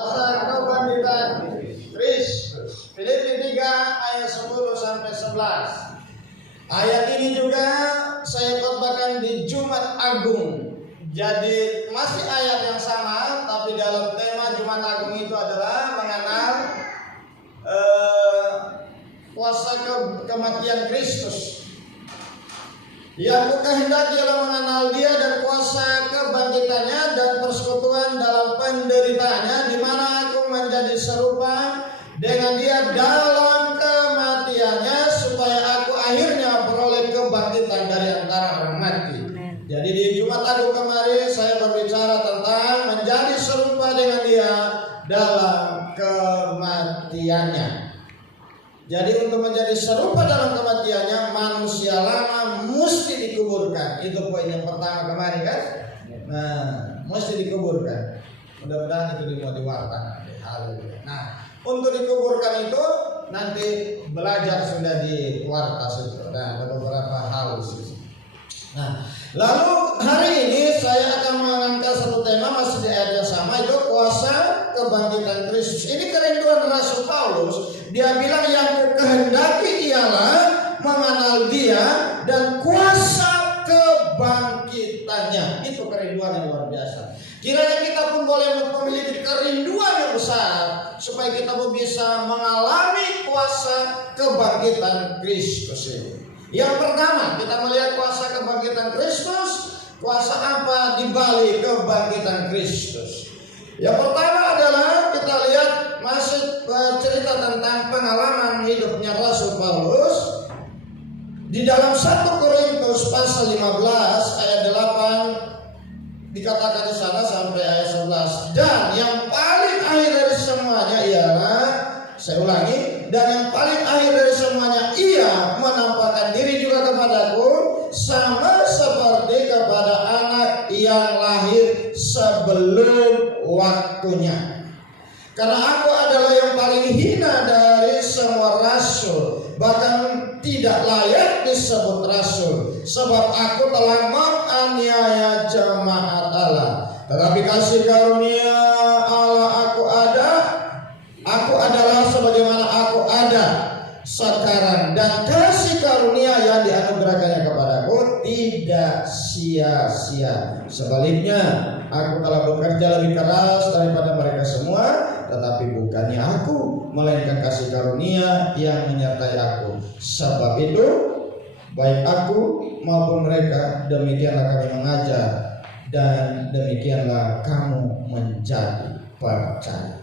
Masa kebangkitan Kristus. Filipi 3 ayat 10 sampai 11. Ayat ini juga saya khotbahkan di Jumat Agung. Jadi masih ayat yang sama, tapi dalam tema Jumat Agung itu adalah mengenal kuasa kematian Kristus. Yang kukehendaki ialah mengenal Dia dan kuasa kebangkitannya dan persekutuan dalam penderitaannya, di mana aku menjadi serupa dengan Dia dalam kematiannya, supaya aku akhirnya beroleh kebangkitan dari antara orang mati. Jadi di Jumat Agung kemarin saya berbicara tentang menjadi serupa dengan Dia dalam kematiannya. Jadi untuk menjadi serupa dalam kematiannya, manusia lama mesti dikuburkan. Itu poin yang pertama kemarin kan? Nah, mesti dikuburkan. Mudah-mudahan itu dimuat di warta. Haleluya. Nah, untuk dikuburkan itu nanti belajar sudah di warta situ. Nah, ada beberapa hal di situ. Nah, lalu hari ini saya akan mengangkat satu tema masih di ayat yang sama, itu kuasa kebangkitan Kristus. Ini kerinduan Rasul Paulus. Dia bilang yang kukehendaki ialah mengenal Dia dan kuasa kebangkitannya. Itu kerinduan yang luar biasa. Kiranya kita pun boleh memiliki kerinduan yang besar supaya kita pun bisa mengalami kuasa kebangkitan Kristus ini. Yang pertama, kita melihat kuasa kebangkitan Kristus. Kuasa apa di balik kebangkitan Kristus? Yang pertama adalah kita lihat masih cerita tentang pengalaman hidupnya Rasul Paulus. Di dalam 1 Korintus pasal 15 ayat 8 dikatakan di sana sampai ayat 11. Dan yang paling akhir dari semuanya ialah, saya ulangi, dan yang paling akhir dari semuanya, Ia menampakkan diri juga kepadaku sama seperti kepada anak yang lahir sebelum waktunya. Karena aku adalah yang paling hina dari semua rasul, bahkan tidak layak disebut rasul, sebab aku telah menganiaya jemaat Allah. Tetapi kasih karunia Allah aku adalah sebagaimana aku ada sekarang, dan kasih karunia yang dianugerahkannya kepadaku tidak sia-sia. Sebaliknya, aku telah bekerja lebih keras daripada mereka semua, tetapi bukannya aku, melainkan kasih karunia yang menyertai aku. Sebab itu, baik aku maupun mereka, demikianlah kami mengajar, dan demikianlah kamu menjadi percaya.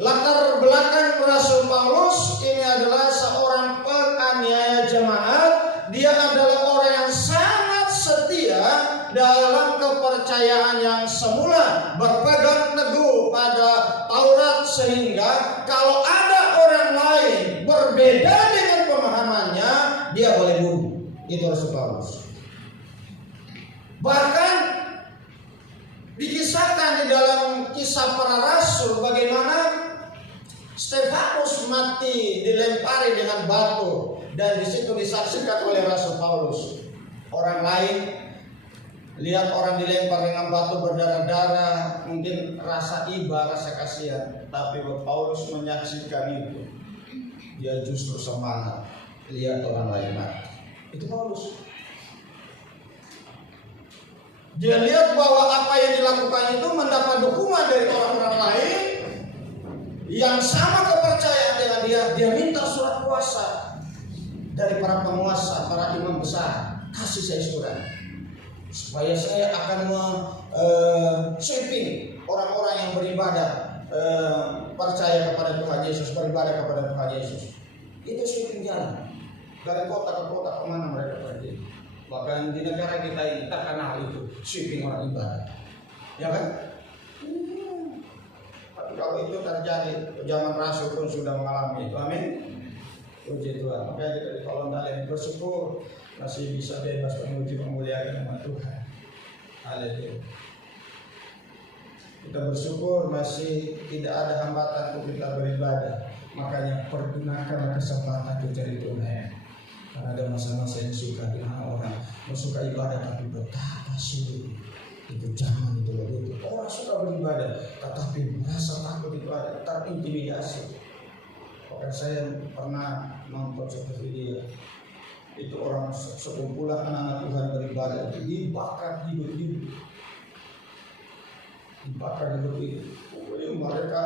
Latar belakang Rasul Paulus ini adalah seorang penganiaya jemaat. Dia adalah orang yang sangat setia dalam kepercayaan yang semula, berpegang teguh pada Taurat, sehingga kalau ada orang lain berbeda dengan pemahamannya, dia boleh bunuh. Itu Rasul Paulus. Bahkan dikisahkan di dalam kisah para rasul bagaimana Stefanus mati dilempari dengan batu, dan di situ disaksikan oleh Rasul Paulus. Orang lain lihat orang dilempar dengan batu berdarah-darah, mungkin rasa iba, rasa kasihan, tapi Paulus menyaksikan itu, dia justru semangat lihat orang lain mati. Itu Paulus. Dia lihat bahwa apa yang dilakukan itu mendapat dukungan dari orang-orang lain yang sama kepercayaan dengan dia. Dia minta surat kuasa dari para penguasa, para imam besar. Kasih saya surat supaya saya akan sweeping orang-orang yang beribadah, percaya kepada Tuhan Yesus, beribadah kepada Tuhan Yesus. Itu sweeping jalan dari kota ke kota, kemana mereka pergi. Bahkan di negara kita ini terkenal itu sweeping orang ibadah, ya kan? Kalau itu terjadi, zaman Rasul pun sudah mengalami itu. Amin. Puji Tuhan. Makanya kita di Kolontalia bersyukur masih bisa bebas memuji memuliakan nama Tuhan. Haleluya. Kita bersyukur masih tidak ada hambatan untuk kita beribadah. Makanya pergunakanlah kesempatan itu cari Tuhan. Karena ada masa-masa yang suka di mana orang bersuka ibadah tapi betapa sulit. Itu zaman itu begitu. Orang suka beribadah, tetapi merasa takut itu ada, terintimidasi. Bahkan saya pernah nonton seperti dia. Itu orang sekumpulan anak-anak Tuhan beribadah itu dibakar hidup-hidup. Dibakar hidup-hidup. Mereka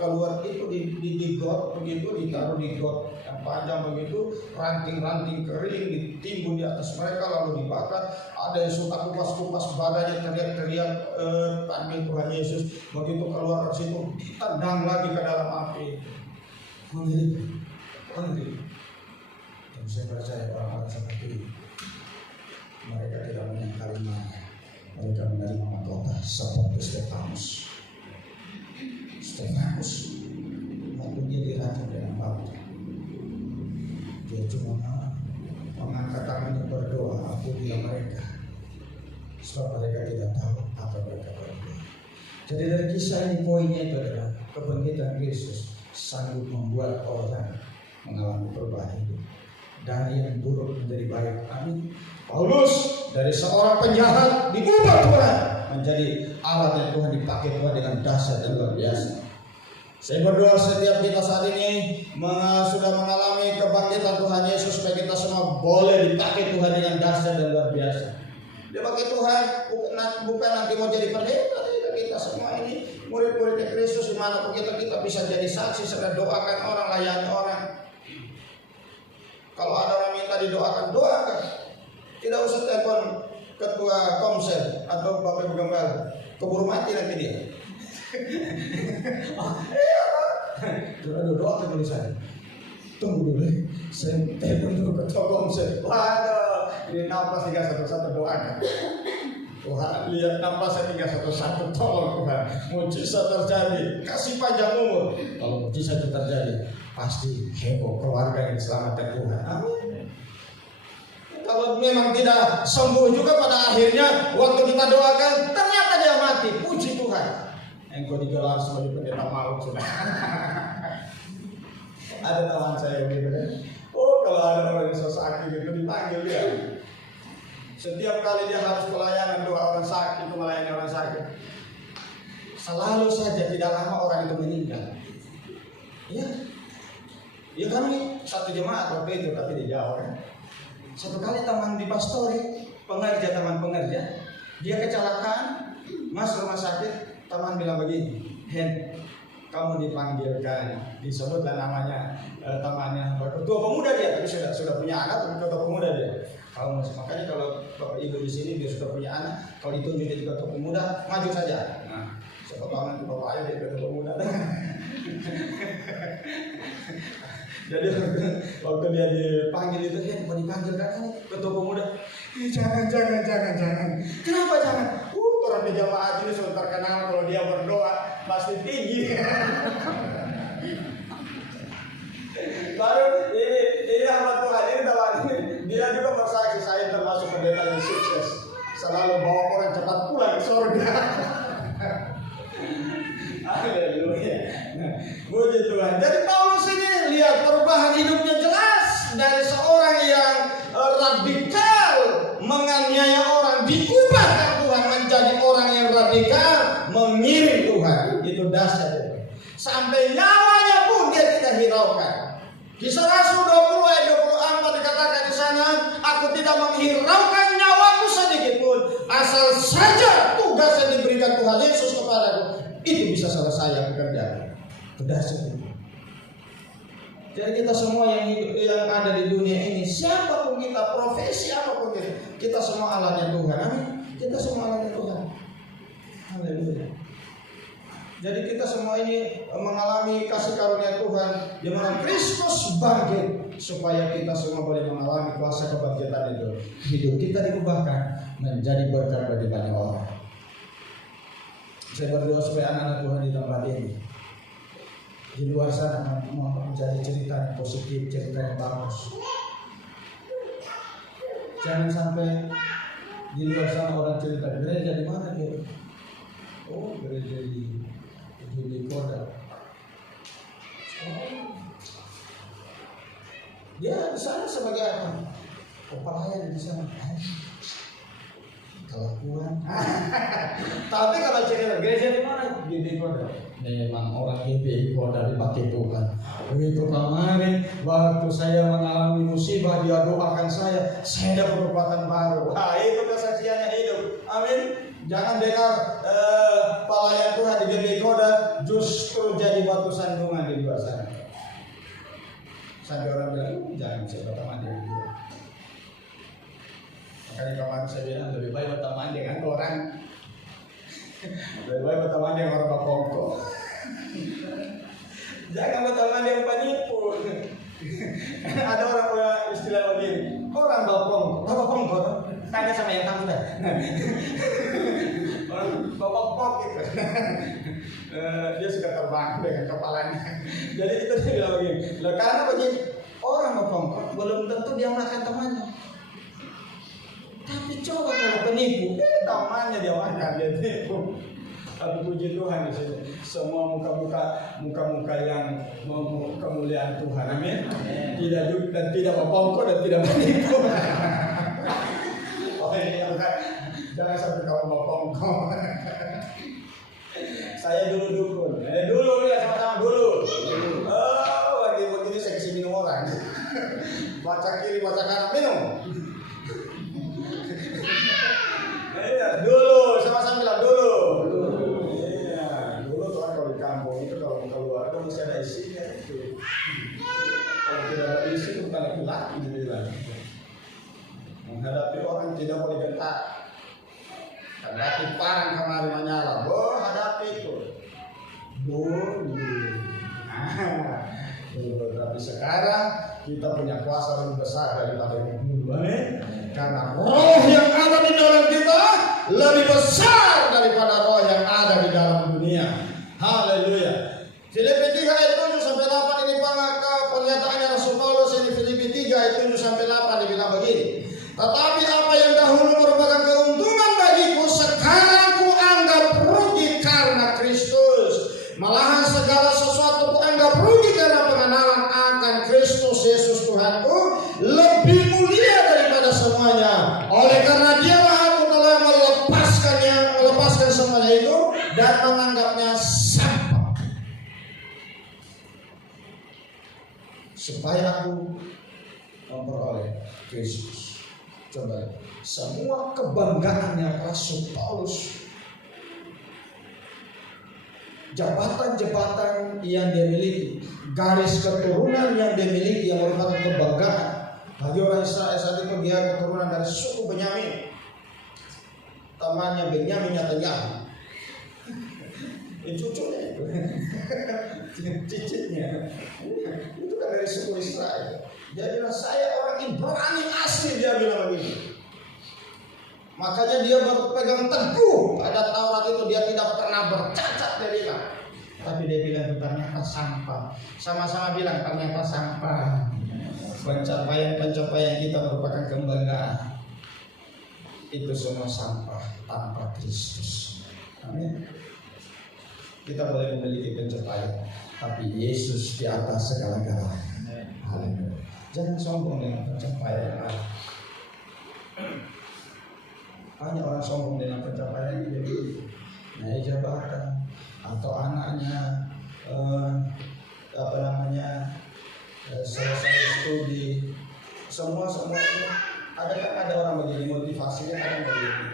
keluar itu di got begitu, ditaruh di got yang panjang begitu, ranting-ranting kering ditimbun di atas mereka lalu dibakar. Ada yang suka kupas-kupas badannya, teriak-teriak panggil Tuhan Yesus. Begitu keluar dari situ ditendang lagi ke dalam api. Mengerikan. Dan saya percaya orang-orang seperti ini mereka tidak menyangkal imannya. Mereka menerima mahkota seperti Stefanus. Waktu dia diracun dengan batu, dia cuma mengangkat tangannya berdoa, ampuni mereka, sebab mereka tidak tahu apa mereka berdoa. Jadi dari kisah ini poinnya itu adalah kebangkitan Kristus sanggup membuat orang mengalami perubahan hidup dari yang buruk menjadi baik. Amin. Paulus dari seorang penjahat diubah Tuhan menjadi alat yang Tuhan dipakai Tuhan dengan dahsyat dan luar biasa. Saya berdoa setiap kita saat ini sudah mengalami kebangkitan Tuhan Yesus supaya kita semua boleh dipakai Tuhan dengan dahsyat dan luar biasa. Dipakai Tuhan bukan nanti mau jadi pendeta, kita semua ini murid-murid Kristus dimanapun kita bisa jadi saksi, sedang doakan orang, layani orang. Kalau ada orang minta didoakan, doakan. Tidak usah telepon ketua komsel atau bapak ibu gembala, keburu mati nanti dia. Doa dulu saya. Tunggu dulu, saya telepon dulu ketua komsel. Waduh, ini nafas 311 doakan. Tuhan lihat nafasnya 311, tolong Tuhan, mujizat terjadi, kasih panjang umur. Kalau mujizat itu terjadi, pasti heboh keluarga yang diselamatkan Tuhan. Amin. Kalau memang tidak sembuh juga pada akhirnya waktu kita doakan ternyata dia mati, puji Tuhan. Engkau digelar sebagai pendeta maut sudah. Ada teman saya begitu. Kalau ada orang yang sakit gitu dipanggil dia. Setiap kali dia harus pelayanan doa orang sakit, itu melayani orang sakit. Selalu saja tidak lama orang itu meninggal. Iya. Ya kami satu jemaat waktu itu tapi di Jawa kan. Satu kali teman di pastori, teman pengerja, dia kecelakaan, masuk rumah sakit, teman bilang begini, Hen, kamu dipanggilkan, disebutlah namanya temannya, ketua pemuda dia, tapi sudah punya anak, tapi ketua pemuda dia. Kalau makanya kalau bapak ibu di sini dia sudah punya anak, kalau ditunjuk jadi ketua pemuda, maju saja. Nah, siapa tahu nanti bapak ayah jadi ketua pemuda. Jadi waktu dia dipanggil itu, mau dipanggil kan ini ketua pemuda. Jangan. Kenapa jangan? Orang di jamaat ini sudah terkenal kalau dia berdoa pasti tinggi. Baru ini hamba Tuhan ini teman ini, dia juga bersaksi saya termasuk pendeta yang sukses. Selalu bawa orang cepat pulang ke surga. Haleluya. Puji Tuhan. Jadi Paulus ini lihat perubahan hidupnya jelas dari seorang yang radikal menganiaya orang diubahkan Tuhan menjadi orang yang radikal mengiring Tuhan. Itu dahsyat. Sampai nyawanya pun dia tidak hiraukan. Kisah Rasul 20 ayat 24 dikatakan di sana, aku tidak menghiraukan nyawaku sedikit pun asal saja tugas yang diberikan Tuhan Yesus kepadaku itu bisa selesai yang pekerjaan. Dahsyat. Jadi kita semua yang ada di dunia ini, siapapun kita, profesi apapun kita semua alatnya Tuhan. Amin. Kita semua alatnya Tuhan. Haleluya. Jadi kita semua ini mengalami kasih karunia Tuhan di mana Kristus bangkit supaya kita semua boleh mengalami kuasa kebangkitan itu. Hidup kita diubahkan menjadi berkat bagi banyak orang. Saya berdoa supaya anak-anak Tuhan di tempat ini di luar sana mau menjadi cerita yang positif, cerita yang bagus. Jangan sampai di luar sana orang cerita gereja di mana dia? Oh, gereja di Koda. Dia di sana sebagai apa? Pelayan di sana. kelakuan. Tapi kalau cerita gereja di mana? GBI Koda. Memang orang GBI Koda dipakai Tuhan. Begitu kemarin waktu saya mengalami musibah, dia doakan saya dapat kekuatan baru. Wah, itu kesaksiannya hidup. Amin. Jangan dengar pelayan Tuhan di GBI Koda justru jadi batu sandungan di luar sana. Sampai orang bilang, jangan saya berteman dengan dia. Makanya kemarin saya bilang lebih baik berteman dengan orang, lebih baik berteman dengan orang bapongko. Jangan berteman dengan penipu. Ada orang punya istilah begini, orang bapongko, tanya sama yang tahu dah. Orang bapongko gitu. Dia suka terbang dengan kepalanya. Jadi itu dia bilang begini. Karena begini, orang bapongko belum tentu dia makan temannya. Tapi coba kalau penipu, temannya dia makan, dia tipu. Tapi puji Tuhan di sini, semua muka-muka yang mau kemuliaan Tuhan, amin. Tidak bapongko dan tidak penipu. Oh ini jangan sampai kawan bapongko. Saya dulu dukun, dulu ya sama-sama dulu. Oh begini seksi minum orang. Baca kiri, baca kanan minum. Iya, dulu sama-sama bilang dulu. Iya, dulu tuh kalau di kampung itu kalau keluar kan mesti ada isinya itu. Kalau tidak ada isi itu bukan laki-laki dibilang. Menghadapi orang tidak boleh gentar. Hadapi parang kemarin menyala, hadapi itu. Dulu. Tapi sekarang kita punya kuasa lebih besar daripada yang dulu, amin. Karena roh yang ada di dalam kita lebih besar daripada roh yang ada di dalam dunia. Haleluya. Filipi 3 ayat 7 sampai 8 ini pernyataannya Rasul Paulus ini. Filipi 3 ayat 7 sampai 8 dibilang begini. Tetapi apa yang dahulu merupakan keuntungan bagiku, sekarang ku anggap rugi karena Kristus. Malahan segala sesuatu ku anggap rugi karena pengenalan akan Kristus Yesus Tuhanku lebih mulia daripada semuanya. Oleh karena dialah aku telah melepaskan semuanya itu dan menganggapnya sampah, supaya aku memperoleh Kristus. Coba semua kebanggaannya Rasul Paulus, jabatan-jabatan yang dia miliki, garis keturunan yang dia miliki yang merupakan kebanggaan bagi orang Israel saat itu. Dia keturunan dari suku Benyamin, temannya Benyamin Netanyahu, cucunya itu, cicitnya itu kan dari suku Israel. Dia bilang saya orang Ibrani asli, dia bilang begini. Makanya dia berpegang teguh pada Taurat itu, dia tidak pernah bercacat, dia bilang. Tapi dia bilang ternyata sampah. Sama-sama bilang ternyata sampah. Pencapaian kita merupakan kebanggaan. Itu semua sampah tanpa Kristus. Amin. Kita boleh memiliki pencapaian, tapi Yesus di atas segala-galanya. Haleluya. Jangan sombong dengan pencapaian. Banyak orang sombong dengan pencapaian ini, naik jabatan atau anaknya selesai studi, semua ini ada orang begini, motivasinya ada begini.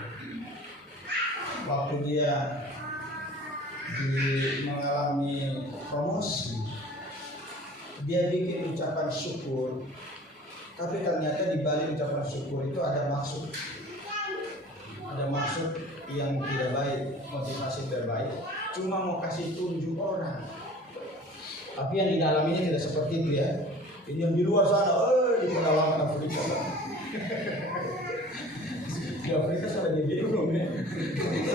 Waktu dia mengalami promosi, dia bikin ucapan syukur, tapi ternyata di balik ucapan syukur itu ada maksud yang tidak baik, motivasi terbaik, cuma mau kasih tunjuk orang. Tapi yang di dalamnya tidak seperti itu ya. Ini yang di luar sana, di pedalaman Afrika. Di Afrika sudah GBI belum ya?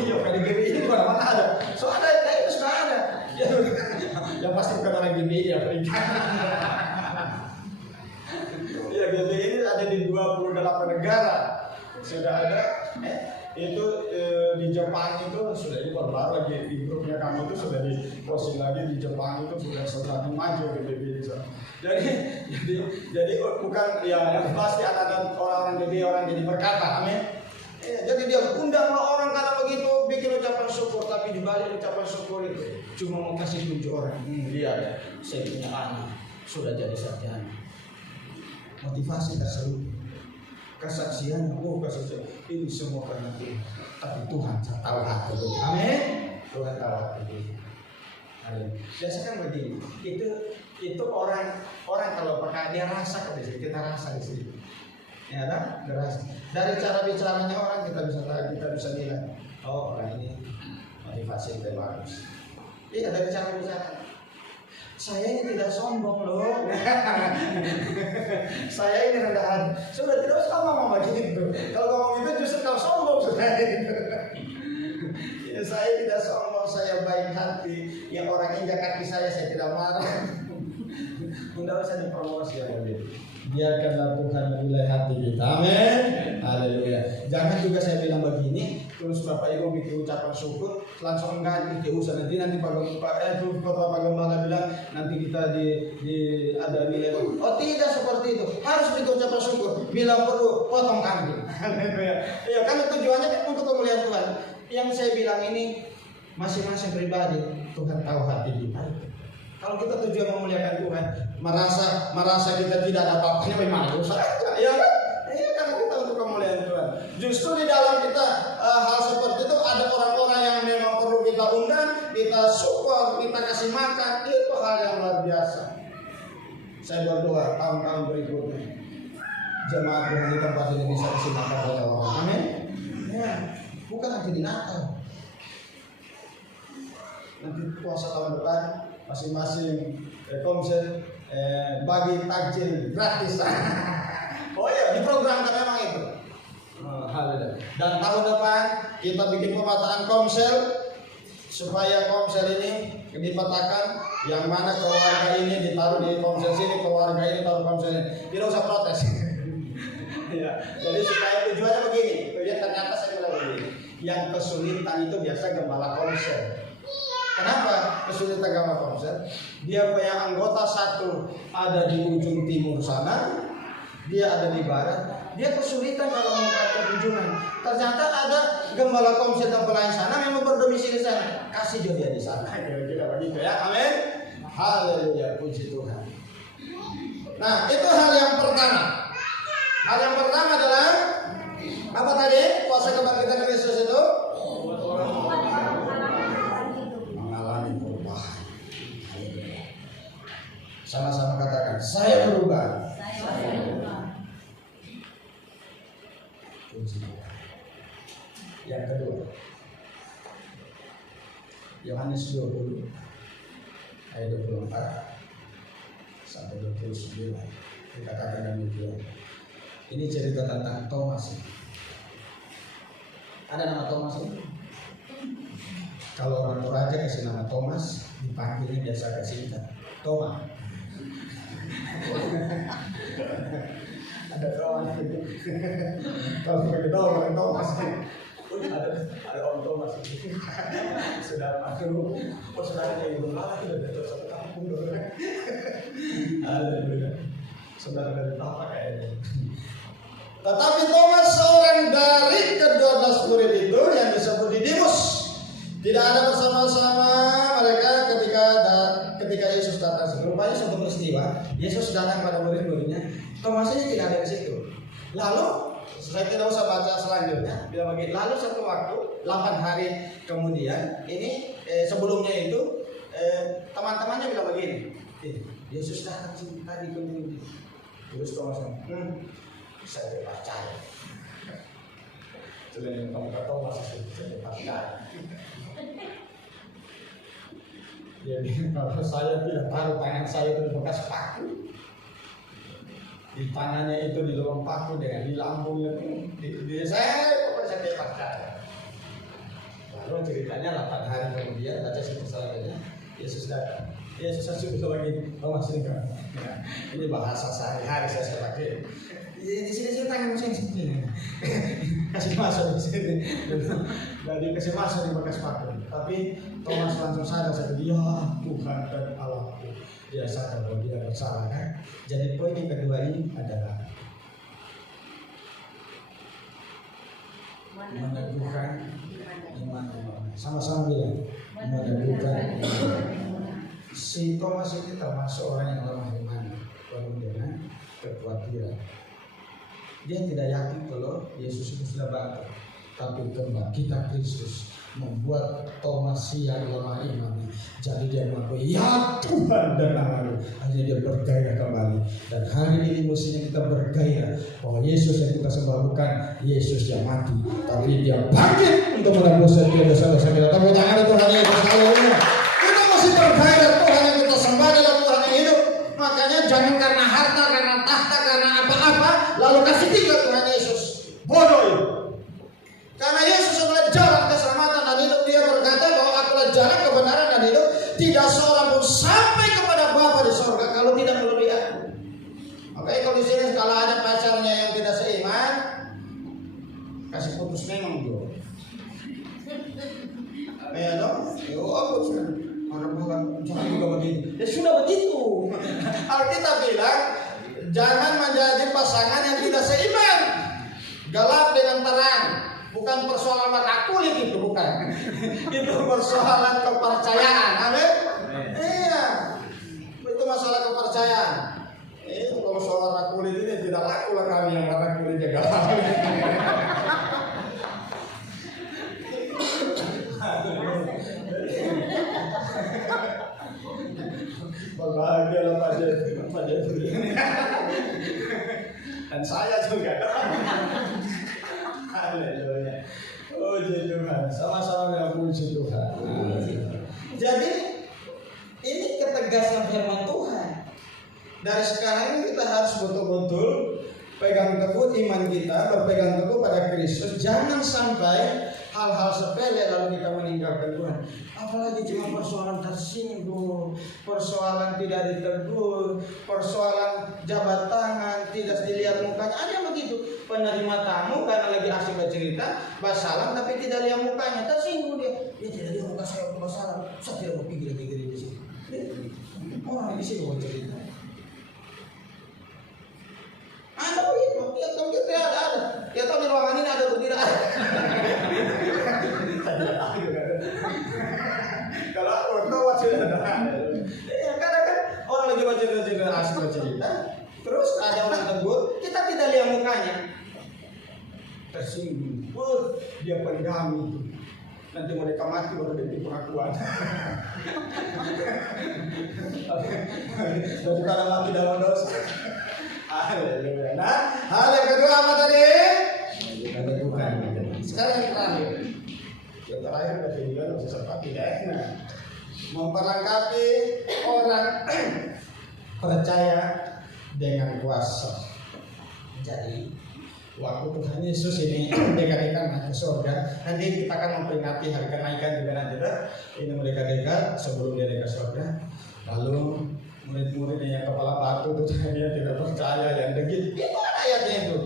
Iya, kali GBI ini mana ada. Soalnya itu sudah ada. Yang pasti bukan orang GBI di Afrika. Ya, GBI ini ada di 28 negara. Sudah ada. Itu di Jepang itu sudah ini baru lagi di grupnya kami itu sudah diposting lagi di Jepang itu sudah maju GBI di sana. Jadi bukan ya yang pasti ada orang-orang jadi berkata, amin. Jadi dia undanglah orang karena begitu bikin ucapan syukur, tapi di balik ucapan syukur itu cuma mau kasih tunjuk orang. Lihat, saya punya anak sudah jadi sarjana. Motivasi tersebut, kesaksian, kesaksian ini semua karena Tuhan. Tapi Tuhan tahu hati. Amin. Tuhan tahu hati. Biasa kan begini. Itu orang kalau pakai dia rasa di sini, kita rasa di sini. Ya kan? Dari cara bicaranya orang kita bisa bilang, oh orang ini motivasi yang bagus. Iya, dari cara bicara. Saya ini tidak sombong loh. Saya ini rendah hati. Sudah tidak usah ngomong begitu. Kalau ngomong itu justru kau sombong sudah. Ya, saya tidak sombong, saya baik hati. Yang orang injak kaki saya tidak marah. Tidak usah dipromosi ya begitu. Biarkanlah Tuhan menilai hati kita. Amin. Haleluya. Jangan juga saya bilang begini, terus Bapak Ibu bikin ucapan syukur, langsung enggak usah nanti Pak Gembala bilang nanti kita ada nilai. Oh tidak seperti itu. Harus bikin ucapan syukur. Bila perlu potong kambing. Haleluya. Ya kan tujuannya kan untuk kemuliaan Tuhan. Yang saya bilang ini masing-masing pribadi Tuhan tahu hati kita. Kalau kita tujuan memuliakan Tuhan, merasa kita tidak ada apa-apanya, memang dosa aja, ya kan? Iya, karena kita untuk kemuliaan Tuhan. Justru di dalam kita hal seperti itu ada orang-orang yang memang perlu kita undang, kita support, kita kasih makan, itu hal yang luar biasa. Saya berdoa tahun-tahun berikutnya jemaat Tuhan di tempat ini bisa kasih makan banyak orang. Amin. Ya, bukan nanti di Natal, nanti puasa tahun depan. Masing-masing komsel bagi takjil gratis. Oh iya, diprogramkan memang itu. Dan tahun depan kita bikin pemetaan komsel supaya komsel ini dipetakan yang mana keluarga ini ditaruh di komsel sini, keluarga ini taruh komsel ini. Tidak usah protes. Ya, jadi supaya tujuannya begini. Ternyata saya bilang begini. Yang kesulitan itu biasa gembala komsel. Kenapa kesulitan gembala komsel? Dia punya anggota satu ada di ujung timur sana, dia ada di barat. Dia kesulitan kalau mau ke kunjungan. Ternyata ada gembala komsel dan pelayan sana memang berdomisili di sana. Kasih dia di sana. Kira-kira begitu ya. Amin. Haleluya, puji Tuhan. Nah, itu hal yang pertama. Hal yang pertama adalah apa tadi? Kuasa kebangkitan Kristus itu sama-sama katakan, saya berubah. Yang kedua, Yohanes 20 ayat 24 sampai 29 dikatakan demikian. Ini cerita tentang Thomas. Ada nama Thomas itu? Kalau orang Toraja kasih nama Thomas, dipanggilnya biasa kasih Thomas. Ada Thomas itu. Kalau pakai Thomas ada Om Thomas sudah masuk. Oh saudaranya Ibu Lala sudah dari satu kampung. Alhamdulillah. Saudara dari Tapak kayaknya. Tetapi Thomas seorang dari ke-12 murid itu yang disebut Didimus tidak ada bersama-sama mereka ketika Yesus datang. Rupanya suatu peristiwa Yesus datang pada murid-muridnya. Thomas ini tidak ada di situ. Lalu saya tidak usah baca selanjutnya. Bilang begini. Lalu satu waktu 8 hari kemudian ini sebelumnya itu teman-temannya bilang begini. Yesus datang tadi kunjungi. Terus Thomas saya percaya. Selain kamu kata Thomas saya percaya. Jadi kalau saya tidak taruh tangan saya itu di bekas paku, di tangannya itu di lubang paku dengan di lambungnya itu, di saya pokoknya saya tidak percaya. Lalu ceritanya 8 hari kemudian baca situ selanjutnya Yesus datang. Yesus sudah lagi Thomas ini kan. Ini bahasa sehari-hari saya pakai. Di sini tangan sini. Kasih masuk di sini. Jadi kasih masuk di bekas paku. Tapi Thomas langsung sadar ya Tuhan dan Allahku. Dia sadar bahwa dia bersalah kan. Jadi poin yang kedua ini adalah meneguhkan iman orang. Sama-sama bilang meneguhkan iman. Si Thomas ini termasuk orang yang lemah iman, penuh dengan kekhawatiran. Dia tidak yakin kalau Yesus itu sudah bangkit, tapi kebangkitan Kristus membuat Thomas yang lemah iman. Jadi dia mengakui, ya Tuhan dan Allahku. Akhirnya dia bergairah kembali. Dan hari ini mestinya kita bergairah bahwa Yesus yang kita sembah bukan Yesus yang mati, tapi dia bangkit untuk menebus setiap dosa-dosa kita. Tepuk tangan Tuhan Yesus, haleluya. Kita mesti bergairah, Tuhan yang kita sembah adalah Tuhan yang hidup. Makanya jangan karena harta, karena tahta, karena apa-apa lalu kasih tinggal Tuhan Yesus. Bodoh itu. Karena Yesus adalah jalan keselamatan dan hidup. Dia berkata bahwa akulah jalan kebenaran dan hidup. Tidak seorang pun sampai kepada Bapa di surga kalau tidak melalui aku. Oke, kalau di sini kalau ada pacarnya yang tidak seiman, kasih putus memang dulu. Ya dong, putus. Orang bukan jangan juga begitu. Ya sudah begitu. Alkitab bilang jangan menjadi pasangan yang tidak seiman. Gelap dengan terang. Bukan persoalan warna kulit itu, bukan. Itu persoalan kepercayaan. Amin. Iya. Itu masalah kepercayaan. Itu kalau soal warna kulit ini tidak laku lah kami yang warna kulitnya gelap. Bahagialah Pak Jeffrey. Dan saya juga. Haleluya. Oh Tuhan, sama-sama yang puji Tuhan. Jadi ini ketegasan firman Tuhan. Dari sekarang ini kita harus betul-betul pegang teguh iman kita, berpegang teguh pada Kristus. Jangan sampai hal-hal sepele lalu kita meninggalkan Tuhan. Apalagi cuma persoalan tersinggung, persoalan tidak ditegur, persoalan jabat tangan, tidak dilihat mukanya. Ada yang begitu, penerima tamu karena lagi asik bercerita, basalam tapi tidak lihat mukanya, tersinggung dia. Dia tidak lihat muka saya waktu basalam, saya tidak mau pikir-pikir di sini. Orang di sini mau cerita. Ada begitu, ya tahu kita ada. Ya tahu di ruangan ini ada atau tidak ada. Kalau aku tahu sudah ada. Ya kadang kan orang lagi baca asik bercerita, terus ada orang tegur, kita tidak lihat mukanya. Tersinggung, dia pendam itu. Nanti mereka mati baru jadi pengakuan. Dan karena mati dalam dosa. Haleluya. Nah, hal yang kedua apa tadi? Sekarang yang terakhir. Yang terakhir ada video bisa sempat tidak enak. Memperlengkapi orang percaya dengan kuasa. Jadi waktu Tuhan Yesus ini dekat-dekat naik ke surga, nanti kita akan memperingati hari kenaikan juga nanti. Ini mereka dekat sebelum dia dekat surga. Lalu murid-muridnya yang kepala batu itu dia tidak percaya, yang degil. Itu ada ayatnya itu.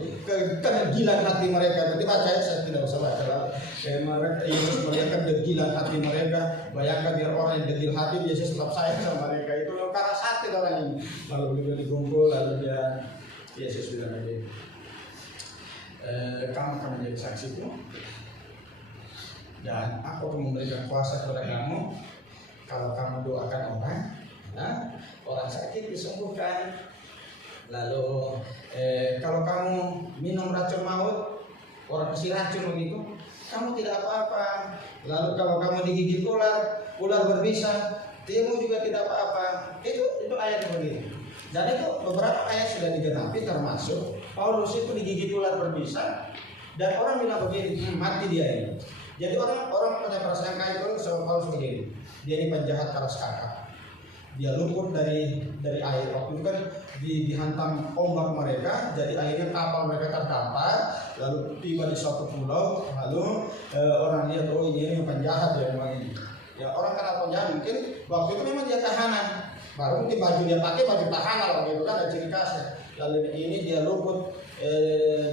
Kegilaan hati mereka. Nanti baca ya, saya tidak usah baca lah. Mereka Yesus melihat kegilaan hati mereka. Bayangkan biar orang yang degil hati, Yesus tetap sayang sama mereka. Itu keras hati orang ini. Lalu beliau dikumpul, lalu dia Yesus bilang lagi, kamu akan menjadi saksiku dan aku akan memberikan kuasa kepada kamu kalau kamu doakan orang, orang sakit disembuhkan. Lalu kalau kamu minum racun maut, orang kasih racun begitu, kamu tidak apa-apa. Lalu kalau kamu digigit ular berbisa, kamu juga tidak apa-apa. Itu ayat begitu. Dan itu beberapa ayat sudah digenapi, termasuk Paulus itu digigit ular berbisa dan orang bilang begini, mati dia ini. Jadi orang punya prasangka itu sama Paulus begini, dia ini penjahat keras kakak. Dia luput dari air. Waktu itu kan dihantam ombak mereka, jadi akhirnya kapal mereka terdampar, lalu tiba di suatu pulau, lalu orang lihat, oh ini penjahat ya memang ini. Ya orang kenapa penjahat mungkin waktu itu memang dia tahanan. Baru mungkin baju dia pakai baju tahanan gitu kan, ada ciri khasnya. Lalu ini dia luput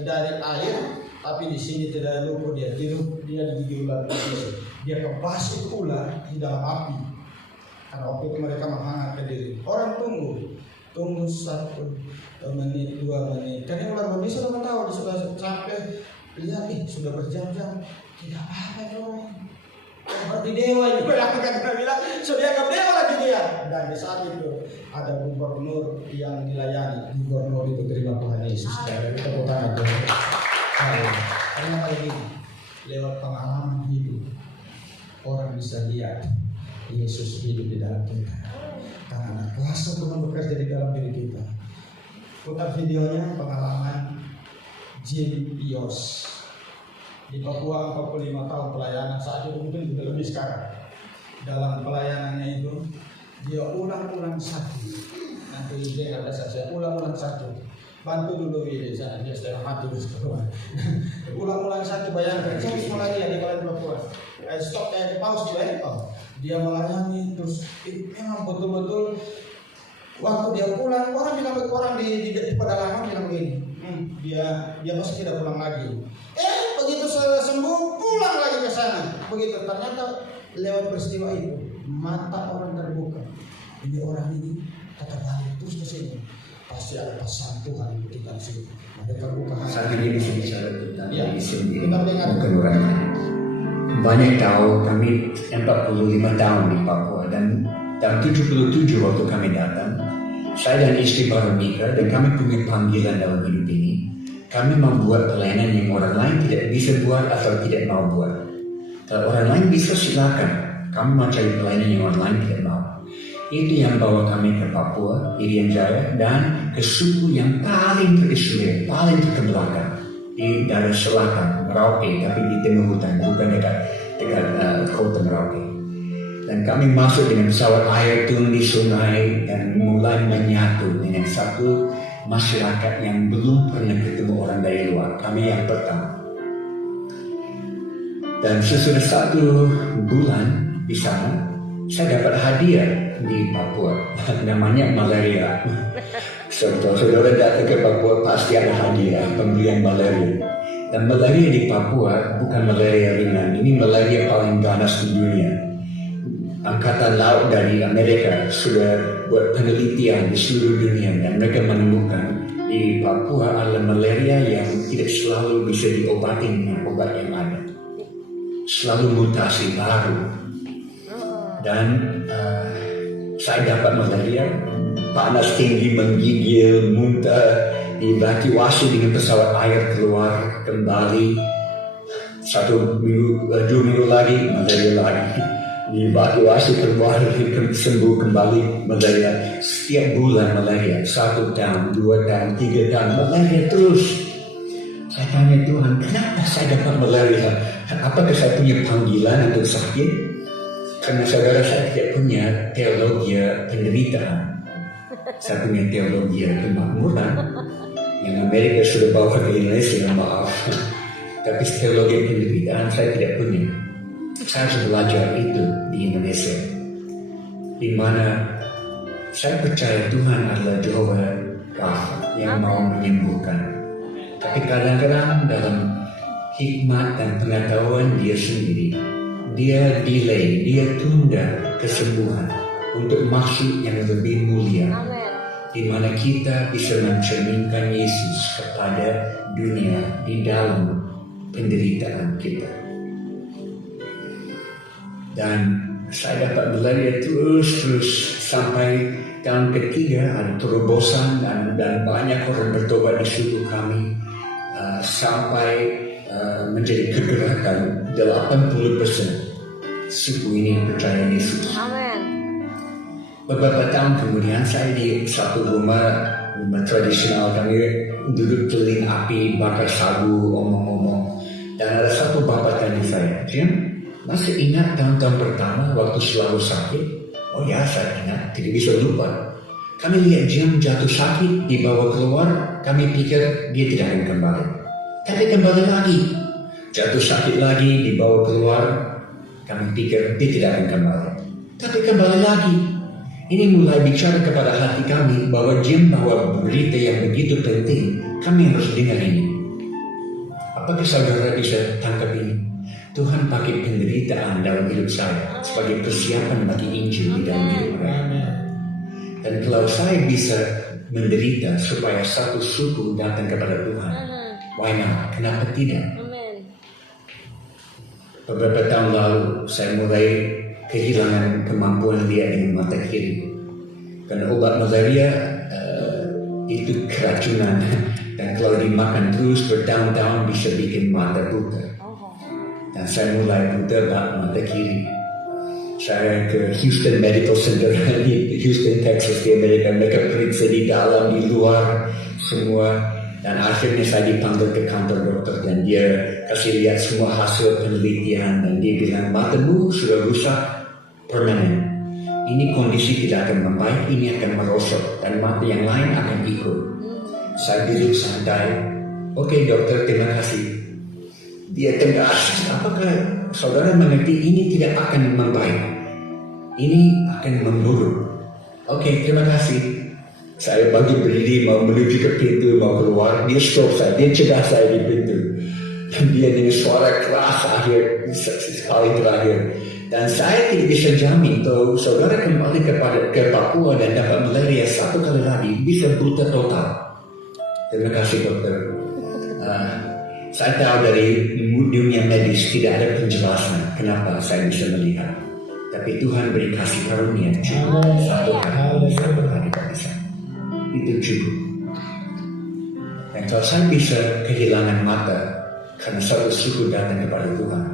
dari air, tapi di sini tidak luput dia digigit ular itu. Dia kebas itu ular di dalam api. Karena waktu itu mereka menghangatkan diri. Orang tunggu 1 menit, 2 menit. Karena ular berbisa orang tahu di sebelah sampai lihat sudah berjam-jam tidak apa-apa dong. Seperti dewa ini, kata bilang sudah dianggap dewa lagi dia. Dan di saat itu ada gubernur yang dilayani. Gubernur itu terima Tuhan Yesus. Dari tepuk tangan Tuhan. Ternyata ini lewat pengalaman hidup orang bisa lihat Yesus hidup di dalam kita. Karena kuasa Tuhan bekerja di dalam diri kita. Putar videonya pengalaman Jim Pios di Papua 45 tahun pelayanan, saat itu mungkin sudah lebih sekarang. Dalam pelayanannya itu dia ulang-ulang satu. Nanti dia kata saya ulang-ulang satu. Bantu dulu ini saya dia sudah mati terus keluar. Ulang-ulang satu, bayangkan saya mulai dia di Papua. Stop di pause juga dia melayani terus memang betul-betul. Waktu dia pulang, orang di pedalaman bilang begini, dia pasti tidak pulang lagi. Begitu sembuh pulang lagi ke sana. Begitu ternyata lewat peristiwa itu mata orang terbuka. Ini orang ini kata balik terus ke sini. Pasti ada pasangan Tuhan untuk kita di sini. Mereka terbuka. Saat ini bisa bicara tentang diri sendiri, kita dengar. bukan orang lain. Banyak tahu kami 45 tahun di Papua dan tahun 77 waktu kami datang, saya dan istri baru nikah dan kami punya panggilan dalam hidup ini. Kami membuat pelayanan yang orang lain tidak bisa buat atau tidak mau buat. Kalau orang lain bisa silakan, kami mau cari pelayanan yang orang lain tidak mau. Itu yang bawa kami ke Papua, Irian Jaya, dan ke suku yang paling terisolir, paling terbelakang di daerah selatan Merauke, tapi di tengah hutan, bukan dekat kota Merauke. Dan kami masuk dengan pesawat air turun di sungai dan mulai menyatu dengan satu masyarakat yang belum pernah ketemu orang dari luar. Kami yang pertama. Dan sesudah 1 bulan di sana, saya dapat hadiah di Papua, namanya malaria. Saudara datang ke Papua pasti ada hadiah pemberian malaria. Dan malaria di Papua bukan malaria ringan, ini malaria paling ganas di dunia. Angkatan Laut dari Amerika sudah buat penelitian di seluruh dunia dan mereka menemukan di Papua ada malaria yang tidak selalu bisa diobati dengan obat yang ada. Selalu mutasi baru. Dan saya dapat malaria, panas tinggi, menggigil, muntah, dievakuasi dengan pesawat air keluar kembali. 1 minggu, 2 minggu lagi malaria lagi. Dievakuasi keluar, sembuh kembali malaria. Setiap bulan malaria, 1 tahun, 2 tahun, 3 tahun, malaria terus. Saya tanya Tuhan, kenapa saya dapat malaria? Apakah saya punya panggilan untuk sakit? Karena saudara saya tidak punya teologi penderitaan. Saya punya teologi kemakmuran yang Amerika sudah bawa ke Indonesia, maaf. Tapi teologi penderitaan saya tidak punya. Saya harus belajar itu di Indonesia, di mana saya percaya Tuhan adalah Jehovah Rafa yang mau menyembuhkan. Tapi kadang-kadang dalam hikmat dan pengetahuan dia sendiri, dia delay, dia tunda kesembuhan untuk maksud yang lebih mulia, di mana kita bisa mencerminkan Yesus kepada dunia di dalam penderitaan kita. Dan saya dapat belajar terus sampai tahun ketiga ada terobosan dan banyak orang bertobat di suku kami sampai menjadi kegerakan 80% suku ini percaya Yesus. Amin. Beberapa tahun kemudian saya di satu rumah tradisional, kami duduk keliling api, bakar sagu, omong-omong, dan ada satu bapak tanya saya, Jim, masih ingat tahun-tahun pertama waktu selalu sakit? Oh ya, saya ingat, tidak bisa lupa. Kami lihat Jim jatuh sakit, dibawa keluar, kami pikir dia tidak akan kembali. Tapi kembali lagi, jatuh sakit lagi, dibawa keluar, kami pikir dia tidak akan kembali. Tapi kembali lagi. Ini mulai bicara kepada hati kami bahwa Jim bawa berita yang begitu penting, kami harus dengar ini. Apakah saudara bisa tangkap ini? Tuhan pakai penderitaan dalam hidup saya sebagai persiapan bagi Injil di dalam hidup mereka. Dan kalau saya bisa menderita supaya satu suku datang kepada Tuhan, why not? Kenapa tidak? beberapa tahun lalu saya mulai kehilangan kemampuan lihat dengan mata kiri. Karena obat malaria itu keracunan dan kalau dimakan terus bertahun-tahun bisa bikin mata buta. Dan saya mulai buta mata kiri. Saya ke Houston Medical Center di Houston, Texas di Amerika. Mereka periksa di dalam, di luar, semua. Dan akhirnya saya dipanggil ke kantor dokter dan dia kasih lihat semua hasil penelitian dan dia bilang matamu sudah rusak permanen. Ini kondisi tidak akan membaik, ini akan merosot dan mata yang lain akan ikut. Saya duduk santai. Oke dokter, terima kasih. Dia tegas. Apakah saudara mengerti ini tidak akan membaik? Ini akan memburuk. Oke, terima kasih. Saya bagi berdiri mau menuju ke pintu mau keluar, dia stop saya, dia cegah saya di pintu. Dan dia dengan suara keras sekali terakhir. Dan saya tidak bisa jamin kalau saudara kembali ke Papua dan dapat malaria satu kali lagi bisa buta total. Terima kasih dokter. Saya tahu dari dunia medis tidak ada penjelasan kenapa saya bisa melihat. Tapi Tuhan beri kasih karunia cuma satu hari bagi saya. Itu cukup. Dan kalau saya bisa kehilangan mata karena satu suku datang kepada Tuhan,